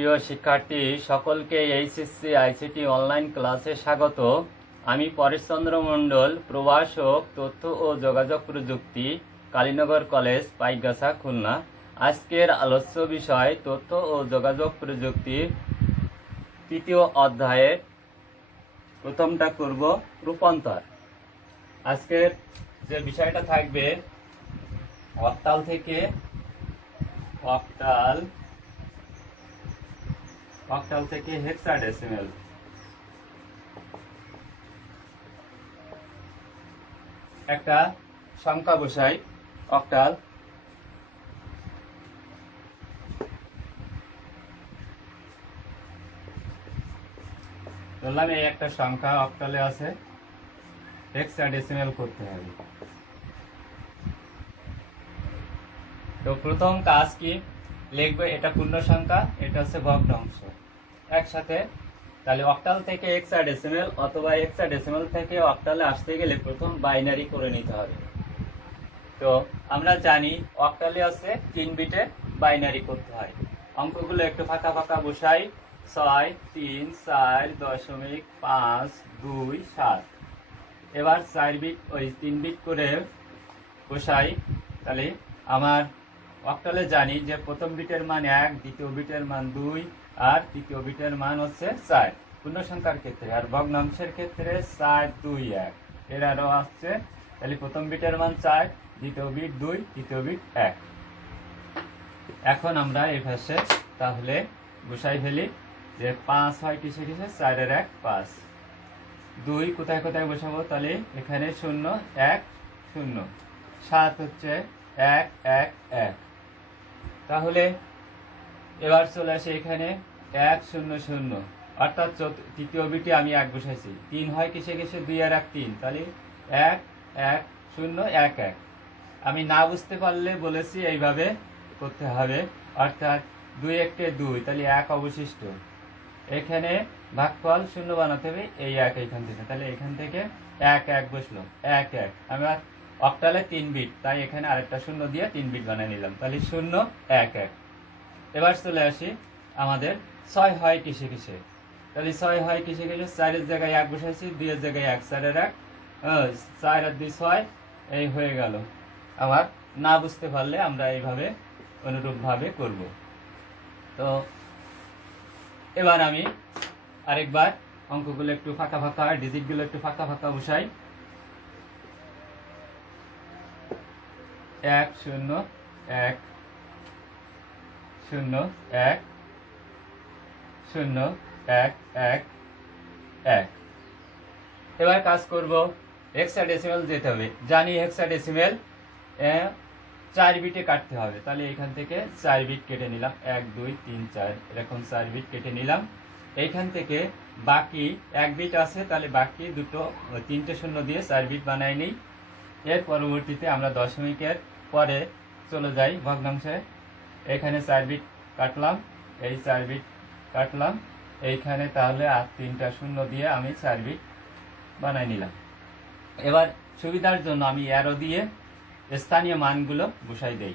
প্রিয় শিক্ষার্থী সকলকে এইচএসসি আইসিটি অনলাইন ক্লাসে স্বাগত। আমি পরেশচন্দ্র মণ্ডল, প্রভাষক তথ্য ও যোগাযোগ প্রযুক্তি, কালীনগর কলেজ, পাইকগাছা, খুলনা। আজকের আলোচ্য বিষয় তথ্য ও যোগাযোগ প্রযুক্তি তৃতীয় অধ্যায়ের প্রথমটা করব রূপান্তর। আজকের যে বিষয়টা থাকবে অক্টাল থেকে অক্টাল থেকে হেক্সাডেসিমেল। একটা সংখ্যা বসাই, অক্টাল। বললাম এই একটা সংখ্যা অক্টালে আছে, হেক্সাডেসিমেল করতে হবে। তো প্রথম কাজ কি লিখবে, এটা পূর্ণ সংখ্যা, এটা হচ্ছে ভগ্নাংশ একসাথে। তাহলে অক্টাল থেকে হেক্সাডেসিমেল অথবা হেক্সাডেসিমেল থেকে অক্টালে আসতে গেলে প্রথম বাইনারি করে নিতে হবে। তো আমরা জানি অক্টালে আছে 3 বিটে বাইনারি করতে হয়। অঙ্কগুলো একটু ফাঁকা ফাঁকা বসাই। 6, 3, 4, 0.5, 2, 7। এবার 4 বিট ওই 3 বিট করে বসাই। তাহলে আমার অক্টালে জানি যে প্রথম বিটের মান 1, দ্বিতীয় বিটের মান 2 আর তৃতীয় বিটের মান হচ্ছে 4 পূর্ণ সংখ্যার ক্ষেত্রে। আর ভগ্নাংশের ক্ষেত্রে 4, 2, 1 এর আরো আসছে। তাহলে প্রথম বিটের মান 4, দ্বিতীয় বিট 2, তৃতীয় বিট 1। এখন আমরা এই পাশে তাহলে বসাই ফেলি যে 5 হয় কিসে কিসে, 4 এর 1 5, 2 কোথায় কোথায় বসাবো, তাহলে এখানে 0 1 0, 7 হচ্ছে 1 1 1। তাহলে এবার চলে আসে এখানে 1 0 0, অর্থাৎ তৃতীয় বিটে আমি 1 বসাইছি। 3 হয় কিসে কিসে, 2 আর 1 3, তাহলে 1 1 0 1 1। আমি না বুঝতে পারলে বলেছি এইভাবে করতে হবে, অর্থাৎ 2 1 2, তাহলে 1 অবশিষ্ট। এখানে ভাগফল 0 বানাতে হবে, এই 1 এখান থেকে, তাহলে এখান থেকে 1 1 বসলো, 1 1। আমরা অক্টালে 3 বিট, তাই এখানে আরেকটা 0 দিয়ে 3 বিট বানিয়ে নিলাম, তাহলে 0 1 1। এবার চলে আসি আমাদের 6 হয় কিসে কিসে, তাহলে 6 হয় কিসে কিসে, 4 এর জায়গায় 1 বসাইছি, 2 এর জায়গায় 1, 4 এর 1 4 আর 2 6, এই হয়ে গেল। আমার না বুঝতে পারলে আমরা এইভাবে অনুরূপভাবে করব। তো এবার আমি আরেকবার অঙ্কগুলো একটু ফাঁকা ফাঁকা, ডিজিটগুলো একটু ফাঁকা ফাঁকা বসাই। 1 0 1 0 1 0 1 1 1। এবার কাজ করব হেক্সাডেসিমেল যেতে হবে, জানি হেক্সাডেসিমেল 4 বিটে কাটতে হবে। তাহলে এখান থেকে 4 বিট কেটে নিলাম, 1 2 3 4, এরকম 4 বিট কেটে নিলাম। এইখান থেকে বাকি 1 বিট আছে, তাহলে বাকি দুটো 3টে শূন্য দিয়ে 4 বিট বানাই নিই। এর পরবর্তীতে আমরা দশমিকের পরে চলে যাই ভগ্নাংশে। এখানে 4 বিট কাটলাম, এই 4 বিট কাটলাম, এইখানে তাহলে আর 3টা শূন্য দিয়ে আমি 4 বিট বানাই নিলাম। এবার সুবিধার জন্য আমি অ্যারো দিয়ে স্থানীয় মানগুলো বসাই দেই।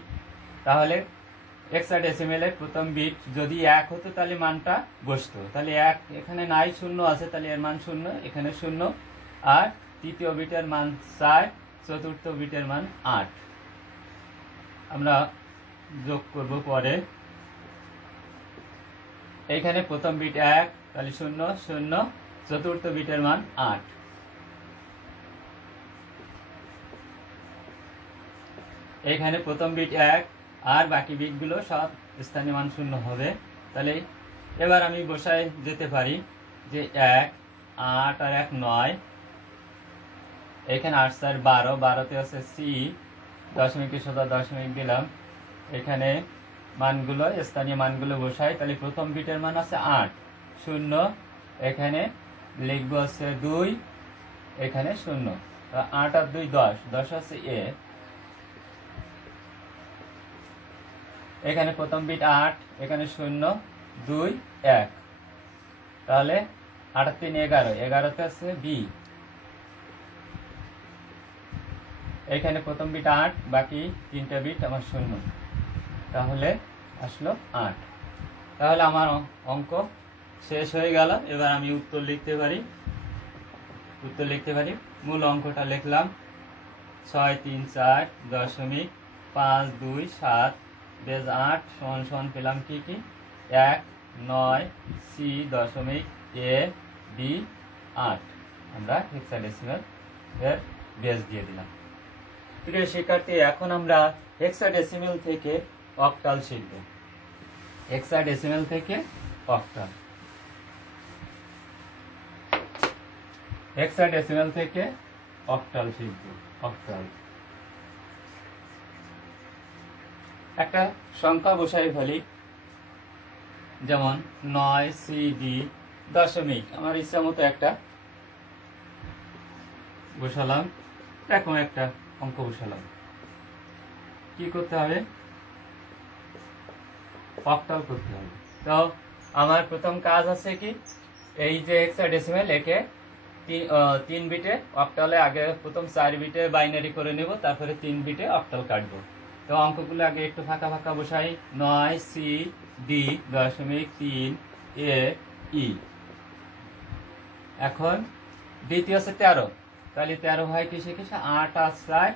তাহলে হেক্সাডেসিমেলের প্রথম বিট যদি 1 হতো তাহলে মানটা বসতো, তাহলে 1 এখানে নাই, 0 আছে, তাহলে এর মান 0, এখানে 0। আর তৃতীয় বিটের মান 4, চতুর্থ বিটের মান 8। আমরা যোগ করব পরে। এইখানে প্রথম বিট 1, তাহলে 0 0, চতুর্থ বিটের মান 8। এইখানে প্রথম বিট 1 আর বাকি বিটগুলো সব স্থানীয় মান 0 হবে। তাহলে এবার আমি বসাই যেতে পারি যে 1 8 আর 1 9, এখানে 8 4 12, 12তে আছে সি, দশমিকের সোজা দশমিক দিলাম। এখানে মানগুলো স্থানীয় মানগুলো বসাই। তাহলে প্রথম বিটের মান আছে 8 0, এখানে লিখব আছে 2, এখানে 0, 8 আর 2 10, 10 আছে এ। এখানে প্রথম বিট 8, এখানে 0 2 1, তাহলে 8 আর 3 11, 11তে আছে বি। এখানে প্রথম বিট 8, বাকি 3টা বিট আমার 0, তাহলে আসলো 8। তাহলে আমার অঙ্ক শেষ হয়ে গেল। এবার আমি উত্তর লিখতে পারি। মূল অঙ্কটা লিখলাম 634.527 বেজ 8 সমান সমান পেলাম কি 1 9 সি দশমিক এ বি 8। আমরা হেক্সাডেসিমাল এর বেজ দিয়ে দিলাম। প্রিয় শিক্ষার্থী, এখন আমরা হেক্সাডেসিমাল থেকে অক্টাল শিখব। হেক্সাডেসিমাল থেকে অক্টাল। হেক্সাডেসিমাল থেকে অক্টাল শিখব। অক্টাল একটা সংখ্যা বসাই ফেলি, যেমন 9 সি ডি দশমিক। আমার ইচ্ছা মতো একটা বসালাম, এরকম একটা অঙ্ক বসালাম। কি করতে হবে? অক্টাল করতে হবে। তো আমার প্রথম কাজ আছে কি, এই যে হেক্সাডেসিমাল একে 3 বিটে অক্টালে আগে প্রথম 4 বিটে বাইনারি করে নেব, তারপরে 3 বিটে অক্টাল কাটবো। তো অঙ্কগুলো আগে একটু ফাঁকা ফাঁকা বসাই। 9 সি ডি দশমিক 3 এ ই। এখন দ্বিতীয় হচ্ছে 13, তাহলে 13 হয় কিসে 8 আর 4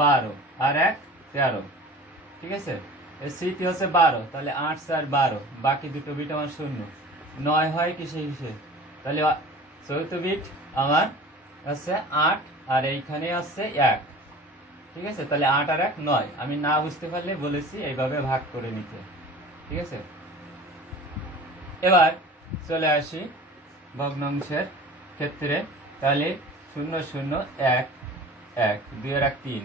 12 আর 1 13। ঠিক আছে। সিটি হচ্ছে 12, তাহলে 8 4 12, বাকি দুটো বিট আমার 0। 9 হয় কিসে তাহলে চতুর্থ বিট আমার হচ্ছে 8 আর এইখানে আছে 1। ঠিক আছে, তাহলে 8 আর 1 9। আমি না বুঝতে পারলে বলেছি এইভাবে ভাগ করে নিতে। ঠিক আছে। এবার চলে আসি ভগ্নাংশের ক্ষেত্রে। তাহলে 0 0 1 1 2 আর 1 3।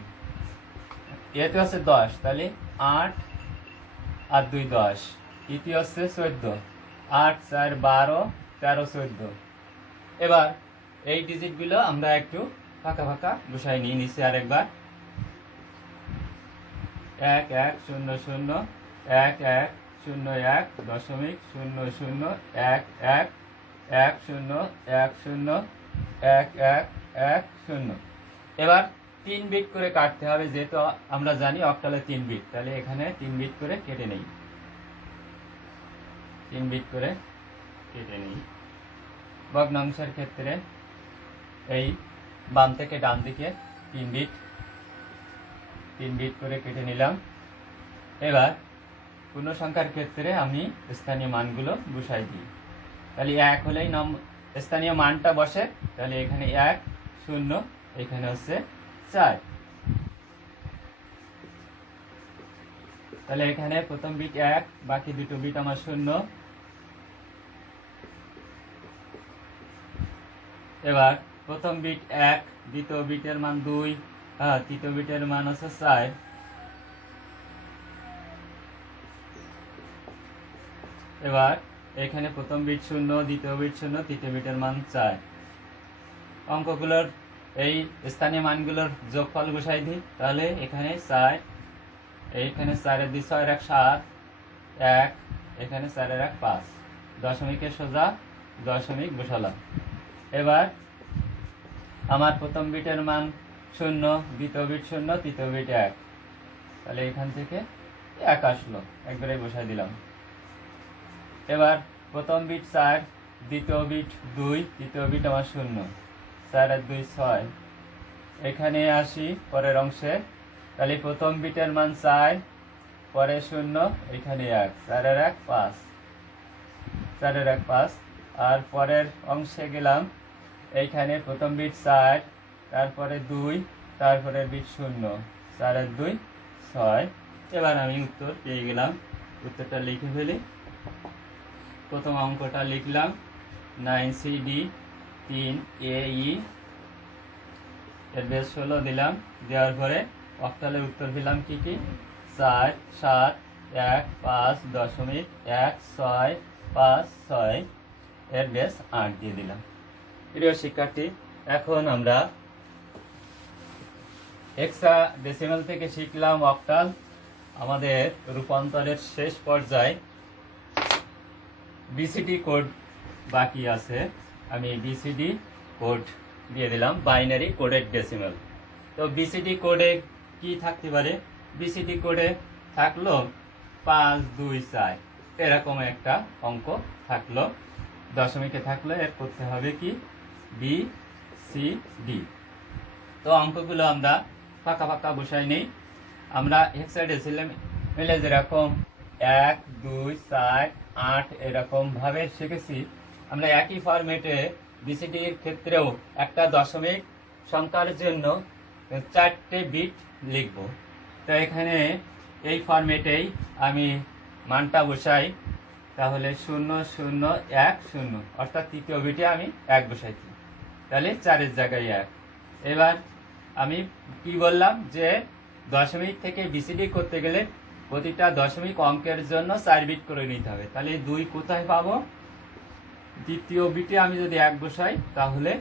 এতে হচ্ছে 10, তাহলে 8 আর 2 10। ইতি হচ্ছে 14, 8 4 12 13 14। এবার এই ডিজিটগুলো আমরা একটু ফাঁকা ফাঁকা বসাই নিই নিচে আরেকবার। 1 1 0 0 1 1 0 1 দশমিক 0 0 1 1 1 0 1 0 1 1 1 0। এবার 3 বিট করে কাটতে হবে, যেহেতু আমরা জানি অক্টালে 3 বিট, তাহলে এখানে 3 বিট করে কেটে নেই। 3 বিট করে কেটে নেই। ভগ্নাংশের ক্ষেত্রে এই বাম থেকে ডান দিকে 3 বিট করে কেটে নিলাম। এবার পূর্ণ সংখ্যার ক্ষেত্রে আমি স্থানীয় মানগুলো বসাই দিই। তাহলে 1 হলেই স্থানীয় মানটা বসে, তাহলে এখানে 1 0, এখানে হচ্ছে 4। তাহলে এখানে প্রথম বিট 1, বাকি দুটো বিট আমার 0। এবার প্রথম বিট 1, দ্বিতীয় বিটের মান 2, তৃতীয় বিটের মান হচ্ছে 4। এবার এখানে প্রথম বিট 0, দ্বিতীয় বিট 0, তৃতীয় বিটের মান 4। অঙ্কগুলোর এই স্থানীয় মানগুলোর যোগফল বসাই দিই। তাহলে এখানে 4, এইখানে 4 এর 2 6 1 7 1, এখানে 4 এর 1 5। দশমিকের সোজা দশমিক বসালাম। এবার আমার প্রথম বিটের মান 0, দ্বিতীয় বিট 0, তৃতীয় বিট 1, তাহলে এখান থেকে 1 আসলো, একবারে বসাই দিলাম। এবার প্রথম বিট 4, দ্বিতীয় বিট 2, তৃতীয় বিট আমার 0, 4 আর 2 6। এখানে আসি পরের অংশে, তাহলে প্রথম বিটের মান 4, পরে 0, এখানে 1, 4 আর 1 5, 4 আর 1 5। আর পরের অংশে গেলাম, এইখানে প্রথম বিট 4, তারপরে 2, তারপরে বিট 0, 4 আর 2 6। এবার আমি উত্তর পেয়ে গেলাম। উত্তরটা লিখে ফেলি। প্রথম অঙ্কটা লিখলাম 9CD 3AE, এর বেস 16 দিলাম। দেওয়ার পরে অক্টালের উত্তর দিলাম কি 4 7 1 5 দশমিক 1 6 5 6, এর বেস 8 দিয়ে দিলাম। প্রিয় শিক্ষার্থী, এখন আমরা হেক্সাডেসিমাল থেকে শিখলাম অক্টাল। আমাদের রূপান্তরের শেষ পর্যায়ে বিসিডি কোড বাকি আছে। আমি বিসিডি কোড দিয়ে দিলাম, বাইনারি কোডেড ডেসিমাল। তো বিসিডি কোডে কি থাকতে পারে? বিসিডি কোডে থাকলো 5 2 4, এরকম একটা অঙ্ক থাকলো, দশমিকে থাকলো, এর করতে হবে কি বি সি ডি। তো অঙ্কগুলো আমরা ফাঁকা ফাঁকা বসাই নেই। আমরা হেক্সাডেসিমেলে যেরকম 1 2 4 8 এরকম ভাবে শিখেছি, আমরা একই ফরম্যাটে বিসিডির ক্ষেত্রেও একটা দশমিক সংখ্যার জন্য 4টে বিট লিখব। তো এখানে এই ফরম্যাটেই আমি মানটা বসাই, তাহলে 0 0 1 0, অর্থাৎ তৃতীয় বিটে আমি 1 বসাইছি, তাহলে 4-এর জায়গায় 1। এবার আমি কি বললাম যে দশমিক থেকে বিসিডি করতে গেলে প্রতিটা দশমিক অঙ্কের জন্য 4 বিট করে নিতে হবে। তাহলে 2 কোথায় পাবো? দ্বিতীয় বিটে আমি যদি 1 বসাই তাহলে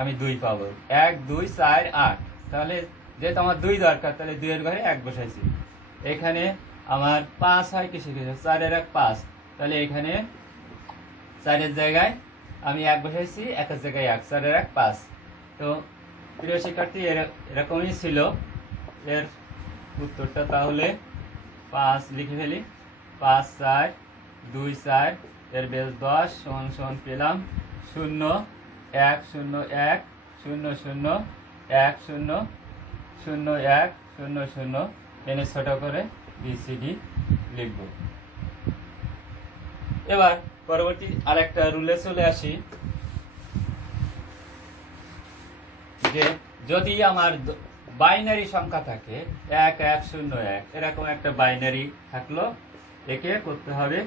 আমি 2 পাবো। 1 2 4 8, তাহলে যেহেতু আমার 2 দরকার, তাহলে 2 এর ঘরে 1 বসাইছি। এখানে আমার 5 হয় কিসে কিসে, 4 এর 1 5, তাহলে এখানে 4-এর জায়গায় আমি 1 বসাইছি, 1-এর জায়গায় 1, 4 এর 1 5। তো প্রিয় শিক্ষার্থী, এরকমই ছিল এর উত্তরটা। তাহলে 5 লিখে ফেলি, 5 4 2 4, এর বেস 10 সমান সমান পেলাম 0 1 0 1 0 0 1 0 0 1 0 0, এনে ছোট করে বিসিডি লিখব। এবার পরবর্তী আরেকটা রুলে চলে আসি, যে যদি আমার বাইনারি সংখ্যা থাকে 1 1 0 1, এরকম একটা বাইনারি থাকলো, একে করতে হবে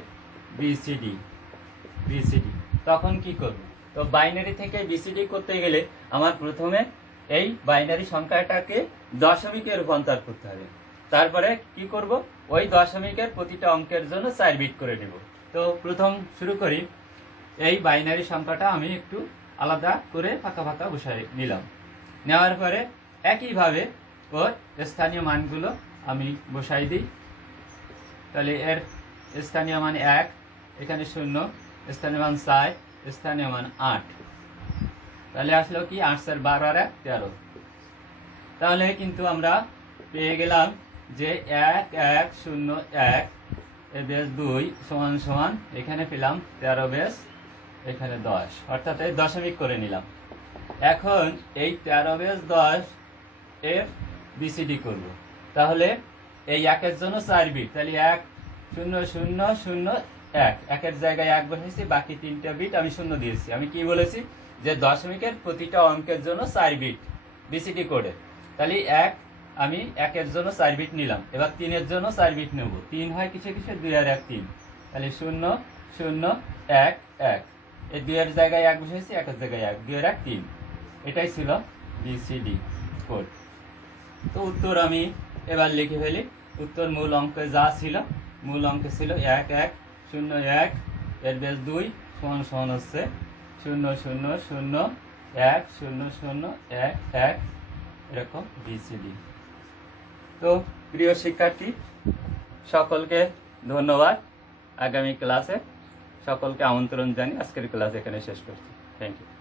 বিসিডি। তখন কি করব? তো বাইনারি থেকে বিসিডি করতে গেলে আমার প্রথমে এই বাইনারি সংখ্যাটাকে দশমিকে রূপান্তর করতে হবে। তারপরে কি করব? ওই দশমিকের প্রতিটা অঙ্কের জন্য 4 বিট করে নেব। তো প্রথম শুরু করি, এই বাইনারি সংখ্যাটা আমি একটু আলাদা করে ফাঁকা ফাঁকা বসাই নিলাম। নেওয়ার পরে একইভাবে ওর স্থানীয় মানগুলো আমি বসাই দিই। তাহলে এর স্থানীয় মান 1, এখানে 0, স্থানীয় মান 4, স্থানীয় মান 8, তাহলে আসলো কি 8 4 12 আর 1 13। তাহলে কিন্তু আমরা পেয়ে গেলাম যে 1 1 0 1 এর বেস 2 সমান সমান, এখানে পেলাম 13 বেস, এখানে 10, অর্থাৎ এই দশমিক করে নিলাম। এখন এই 13 বেস 10 এর বিসিডি করব। তাহলে এই 1-এর জন্য 4 বিট, তাহলে 1 0 0 0 1, 1-এর জায়গায় 1 বসেছি, বাকি 3টা বিট আমি 0 দিয়েছি। আমি কি বলেছি যে দশমিকের প্রতিটা অঙ্কের জন্য 4 বিট বিসিডি কোডে। তাহলে আমি 1-এর জন্য 4 বিট নিলাম। এবার 3-এর জন্য 4 বিট নেব। 3 হয় কিসে কিসে, 2 আর 1 3, তাহলে 0 0 1 1, এই 2-এর জায়গায় 1 বসেছি, 1-এর জায়গায় 1, 2 আর 1 3। এটাই ছিল বিসিডি কোড। তো উত্তর আমি এবার লিখে ফেলি। উত্তর মূল অঙ্কে যা ছিল, মূল অঙ্কে ছিল 1 1 0 1, এর বেস 2 সমান সমান হচ্ছে 0 0 0 1 0 0 1 1, এরকম বিসিডি। তো প্রিয় শিক্ষার্থী, সকলকে ধন্যবাদ। আগামী ক্লাসে সকলকে আমন্ত্রণ জানিয়ে আজকের ক্লাস এখানে শেষ করছি। Thank you.